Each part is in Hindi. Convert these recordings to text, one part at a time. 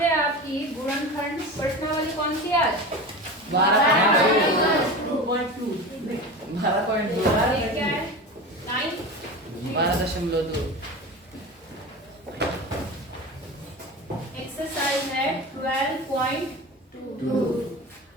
है आपकी गुणनखंड प्रश्नावली कौन सी आज? 12.2 क्या है? 12.2 एक्सरसाइज है 12.2।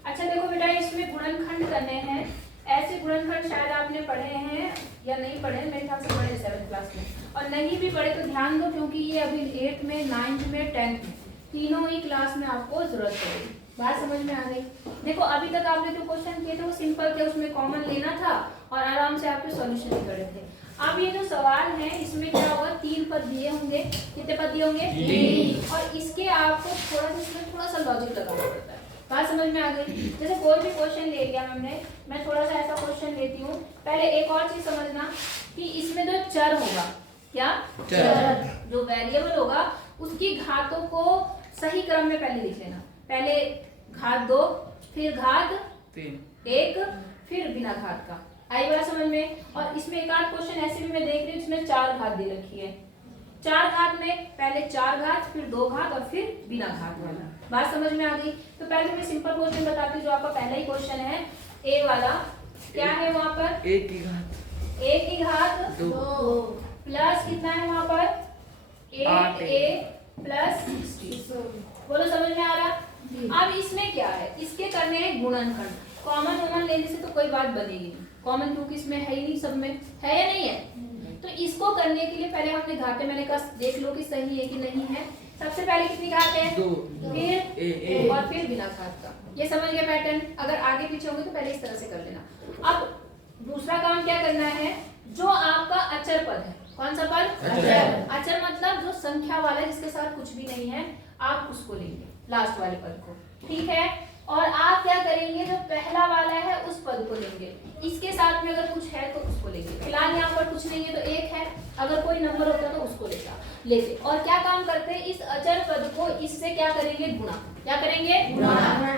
अच्छा देखो बेटा, इसमें गुणनखंड करने हैं। ऐसे गुणनखंड शायद आपने पढ़े हैं या नहीं पढ़े, मेरे ख्याल से पढ़े 7th क्लास में, और नहीं भी पढ़े तो ध्यान दो, क्योंकि ये अभी 8th में, 9th में, 10th में तीनों ही क्लास में आपको जरूरत पड़ेगी। बात समझ में आ गई? देखो अभी तक आपने जो क्वेश्चन किए थे वो सिंपल थे, उसमें कॉमन लेना था और आराम से आपके सॉल्यूशन कर रहे थे। अब ये जो सवाल है इसमें क्या होगा, 3 पद दिए होंगे। कितने पद दिए होंगे? 3। और इसके आपको थोड़ा सा लॉजिक लगाना पड़ता है। बात समझ में आ गई? जैसे कोई भी क्वेश्चन ले लिया हमने, मैं थोड़ा सा ऐसा क्वेश्चन लेती हूँ। पहले एक और चीज समझना कि इसमें जो चर होगा, क्या चर, जो वेरिएबल होगा उसकी घातों को सही क्रम में पहले लिख लेना। पहले घात 2, फिर घात 1, फिर बिना घात का। आई बात समझ में? और इसमें एक आध क्वेश्चन ऐसे भी मैं देख रही हूँ जिसमें 4 घात दे रखी है। 4 घात में पहले 4 घात, फिर 2 घात और फिर बिना घात वाला। बात समझ में आ गई? तो पहले मैं सिंपल क्वेश्चन बताती हूँ, जो आपका पहला ही क्वेश्चन है ए वाला। क्या है वहाँ पर? 1 की घात 2 प्लस कितना है वहाँ पर? 8a plus 60। बोलो समझ में आ रहा? अब इसमें क्या है, इसके करने हैं गुणनखंड। कॉमन वॉमन लेने से तो कोई बात बनेगी नहीं, कॉमन क्योंकि इसमें है ही नहीं, सब में है या नहीं है। तो इसको करने के लिए पहले हमने घाते, मैंने कहा देख लो कि सही है कि नहीं है। सबसे पहले कितनी घात है? 2, फिर और फिर बिना घात का। ये समझ गए पैटर्न? अगर आगे पीछे होंगे तो पहले इस तरह से कर लेना। अब दूसरा काम क्या करना है, जो आपका अचर पद है, कौन सा पद? अचर मतलब जो संख्या वाला है, जिसके साथ कुछ भी नहीं है, आप उसको लेंगे, लास्ट वाले पद को। ठीक है? और आप क्या करेंगे, जो पहला वाला है उस पद को लेंगे, इसके साथ में अगर कुछ है तो उसको लेंगे। फिलहाल यहाँ पर कुछ नहीं है तो 1 है, अगर कोई नंबर होता तो उसको लेते। और क्या काम करते हैं, इस अचर पद को इससे क्या करेंगे, गुणा। क्या करेंगे? गुणा।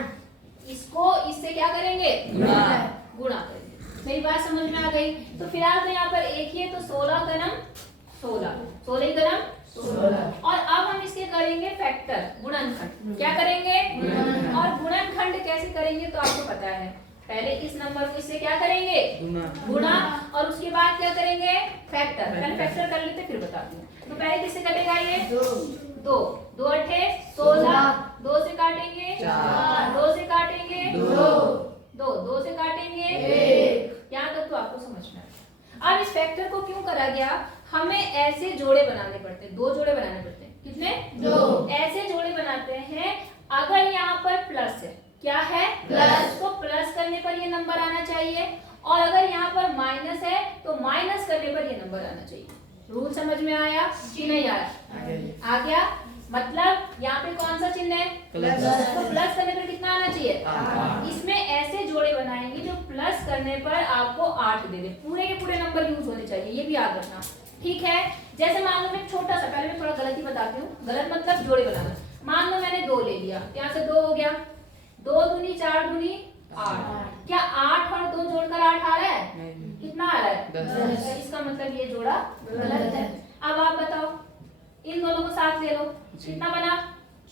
इसको इससे क्या करेंगे? गुणा करेंगे। मेरी बात समझ में आ गई? तो फिलहाल तो यहाँ पर 1 ही है, तो 16 कनम 16, 16 कनम 16। और अब हम इसके करेंगे फैक्टर, गुणनखंड। क्या करेंगे? और गुणनखंड कैसे करेंगे तो आपको पता है, पहले इस नंबर को इससे क्या करेंगे, गुणा, और उसके बाद क्या करेंगे, फैक्टर। पहले फैक्टर कर लेते फिर बताती हूँ। तो पहले किससे कटेगा ये? 2 2 8 16, 2 से काटेंगे 4, 2 से काटेंगे 2 से काटेंगे 1। यहाँ तक तो आपको समझ में आया। अब इस फैक्टर को क्यों करा गया, हमें ऐसे जोड़े बनाने पड़ते हैं, 2 जोड़े बनाने पड़ते हैं। कितने? 2। ऐसे जोड़े बनाते हैं अगर यहाँ पर प्लस है। क्या है? प्लस। तो प्लस करने पर ये नंबर आना चाहिए, और अगर यहाँ पर माइनस है तो माइनस करने पर ये नंबर आना चाहिए। रूल समझ में आया कि नहीं आया? आ गया। मतलब यहाँ पे कौन सा चिन्ह है? प्लस। तो प्लस करने पर कितना आना चाहिए? 8। इसमें ऐसे जोड़े बनाएंगे जो प्लस करने पर आपको 8 दे दे। पूरे के पूरे नंबर यूज होने चाहिए, ये भी याद रखना। ठीक है? जैसे मान लो मैं छोटा सा, पहले मैं थोड़ा गलती बताती हूँ। गलत मतलब जोड़े बनाना। मान लो मैंने 2 ले लिया, यहाँ से 2 हो गया, 2 दूनी 4 दूनी 8। क्या 8 और 2 जोड़कर 8 आ रहा है? कितना आ रहा है? 10। इसका मतलब ये जोड़ा गलत है। अब आप बताओ, इन दोनों को साथ ले लो, कितना बना?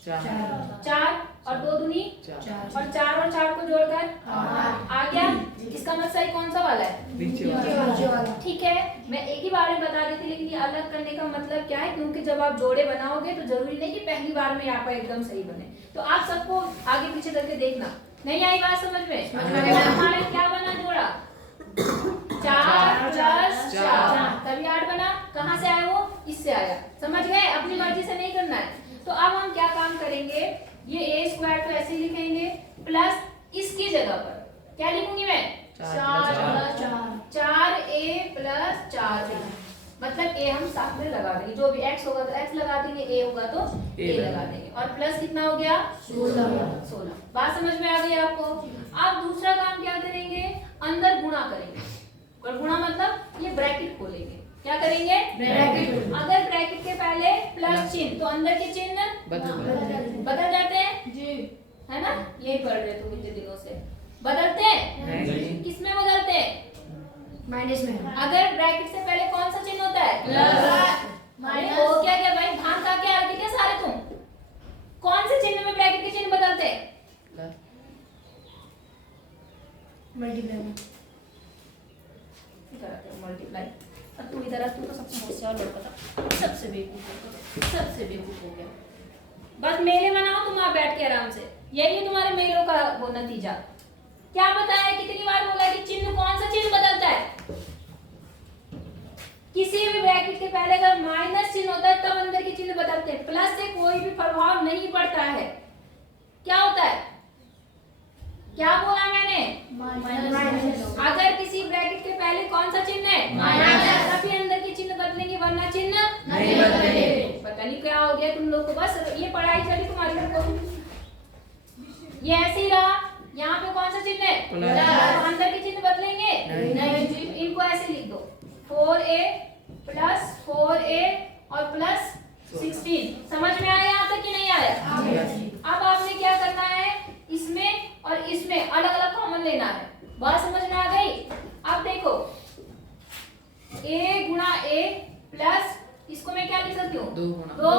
4 और 2 दूनी 4, और 4 और 4 को जोड़कर 8 आ गया। इसका मतलब सही कौन सा वाला है? नीचे वाला। ठीक है, मैं एक ही बार में बता देती, लेकिन ये अलग करने का मतलब क्या है, क्योंकि जब आप जोड़े बनाओगे तो जरूरी नहीं कि पहली बार में आपका एकदम सही बने। तो आप सबको आगे पीछे करके देखना। नहीं आई बात समझ में? हमारा क्या बना जोड़ा? 4 प्लस 4, तभी 8 बना। कहाँ से आया वो? इससे आया। समझ गए? अपनी मर्जी से नहीं करना है। तो अब हम क्या काम करेंगे, ये a स्क्वायर तो ऐसे ही लिखेंगे, प्लस इसकी जगह पर क्या लिखूंगी मैं? 4 प्लस 4a प्लस 4b। मतलब a हम साथ में लगा देंगे, जो भी x होगा तो x लगा देंगे, a होगा तो a लगा देंगे, और प्लस कितना हो गया? 16। बात समझ में आ गई आपको? अब दूसरा काम क्या करेंगे, अंदर गुणा करेंगे। और गुणा मतलब ये ब्रैकेट खोलेंगे। क्या करेंगे? ब्रैकेट। अगर ब्रैकेट के पहले प्लस चिन्ह तो अंदर के चिन्ह बदल जाते हैं जी, है ना? यही पढ़ रहे तुम इतने दिनों से। बदलते हैं? किसमें बदलते हैं? माइनस में। अगर ब्रैकेट से पहले कौन सा चिन्ह होता है? प्लस। माइनस। हो क्या भाई, भाग का क्या आ रहे थे सारे तुम? कौन से मल्टीप्लाई मल्टीप्लाई। और तू इधर आ, तू तो सबसे होशियार लड़का था, सबसे बेवकूफ हो गया। बस मेले बनाओ तुम आप बैठ के आराम से, यही है तुम्हारे मेलों का वो नतीजा। क्या बताया, कितनी बार बोला कि चिन्ह, कौन सा चिन्ह बदलता है? किसी भी ब्रैकेट के पहले अगर माइनस चिन्ह होता है तब अंदर के चिन्ह बदलते हैं, प्लस से कोई भी प्रभाव नहीं पड़ता है। क्या होता है, क्या बोला मैंने? माइनस। अगर किसी ब्रैकेट के पहले कौन सा चिन्ह है? माइनस, तभी अंदर के चिन्ह बदलेंगे, वरना चिन्ह नहीं बदलेंगे। पता नहीं क्या हो गया तुम लोग को, बस ये पढ़ाई चली तुम्हारी लोगों को, ये ऐसे ही रहा। यहाँ पे कौन सा चिन्ह है? प्लस। अंदर के चिन्ह बदलेंगे नहीं। इनको ऐसे लिख दो, 4a प्लस 4a और प्लस 16। समझ में आया यहाँ तक कि नहीं आया? अब आपने क्या करना है, इसमें और इसमें अलग अलग कॉमन लेना है। बात समझ में आ गई? अब देखो a गुणा a प्लस, इसको मैं क्या लिख सकती हूँ? 2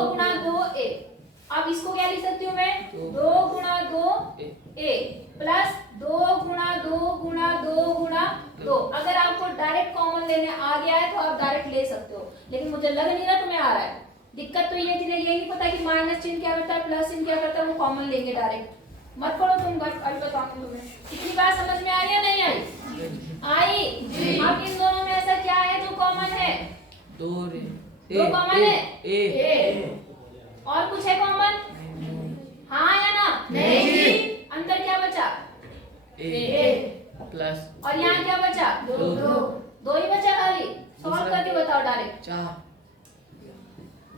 गुणा 2a। अब इसको क्या लिख सकती हूँ मैं? 2 गुणा 2a प्लस 2 गुणा 2 गुणा 2 गुणा 2। अगर आपको डायरेक्ट कॉमन लेने आ गया है तो आप डायरेक्ट ले सकते हो, लेकिन मुझे लग नहीं रहा तुम्हें आ रहा है। दिक्कत तो ये जिन्हें ये नहीं पता कि माइनस चिन्ह क्या करता है, प्लस चिन्ह क्या करता है, वो कॉमन लेंगे डायरेक्ट। मत पढ़ो तुम, अभी बताऊंगी तुम्हें। कितनी बात समझ में आई या नहीं आई? आई। अब इन दोनों में ऐसा क्या है जो कॉमन है? 2 कॉमन है, ए। और कुछ है कॉमन? हाँ या ना? नहीं। अंदर क्या बचा? ए प्लस, और यहाँ क्या बचा? 2 ही बचा खाली। सॉल्व करके बताओ डायरेक्ट।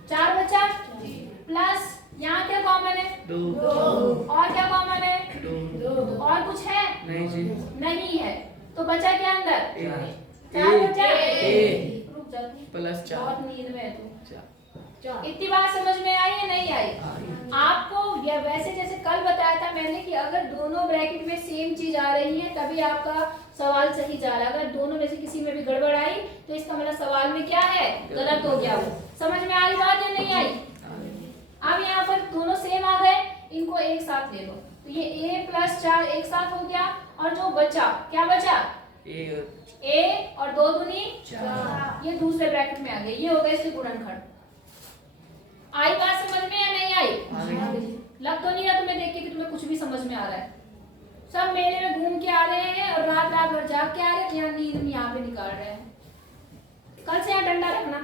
4 बचा प्लस यहाँ क्या कॉमन है? 2। और क्या कॉमन है? 2। और कुछ है? नहीं है। तो बचा क्या अंदर? 4 बचा। रुक जा प्लस 4। बहुत नींद में है तू। इतनी बात समझ में आई या नहीं आई? आपको या वैसे जैसे कल बताया था मैंने कि अगर दोनों ब्रैकेट में सेम चीज आ रही है तभी आपका सवाल सही जा रहा है। अगर दोनों में से किसी में भी गड़बड़ आई तो इसका मतलब सवाल में क्या है? गलत हो गया। वो समझ में आ रही बात या नहीं आई? अब यहाँ पर दोनों सेम आ गए, इनको एक साथ ले लो तो ये a प्लस 4 एक साथ हो गया। और जो बचा, क्या बचा? a और 2 दूनी 4, ये दूसरे ब्रैकेट में आ गए। ये हो गया इसके गुणनखंड। आई बात समझ में या नहीं आई? लग तो नहीं रहा तुम्हें देख के कि तुम्हें कुछ भी समझ में आ रहा है। सब मेले में घूम के आ रहे हैं और रात रात भर जाग के आ रहे हैं, यहाँ नींद यहाँ पे निकाल रहे हैं। कल से यहाँ डंडा रखना।